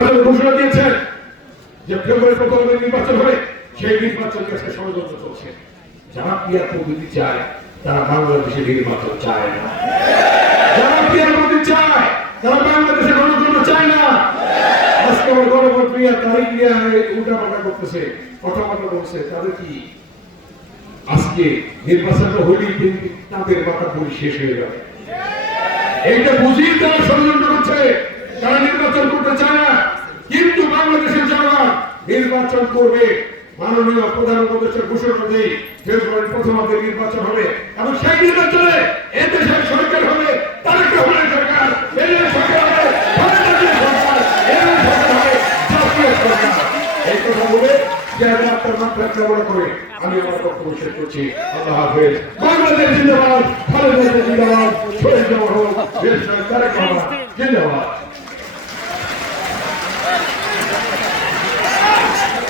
ঘোষণা দিয়েছেন যে ফেব্রুয়ারি প্রথম নির্বাচন হবে, সেই নির্বাচন কাছে ষড়যন্ত্র চলছে যারা পিয়ার পদ্ধতি চায়, তারা বাংলাদেশে নির্বাচন চায় না। যারা পিয়ার পদ্ধতি চায়, তারা বাংলাদেশে গণতন্ত্র চায় না। আজকে আমার গণমন্ত্রী আর তারিখ নিয়ে উল্টা পাল্টা করতেছে, কথাবার্তা বলছে, তাদের কি? আজকে নির্বাচনটা হলেই তাদের মাথা পুরি শেষ হয়ে যাবে। এইটা বুঝিয়ে তারা ষড়যন্ত্র করছে তারা নির্বাচন করতে চায় না কিন্তু বাংলাদেশের জনগণ নির্বাচন করবে। মাননীয় প্রধান উপদেষ্টা ঘোষণা দেই ফেব্রুয়ারি প্রথমার্ধে নির্বাচন হবে। এবং সেই নির্বাচনে এ দেশের সরকার হবে সরকার এই সরকার হবে আমি আমার করছি। আল্লাহ হাফেজ। বাংলাদেশ জিন্দাবাদ জিন্দাবাদ। জিন্দাবাদ।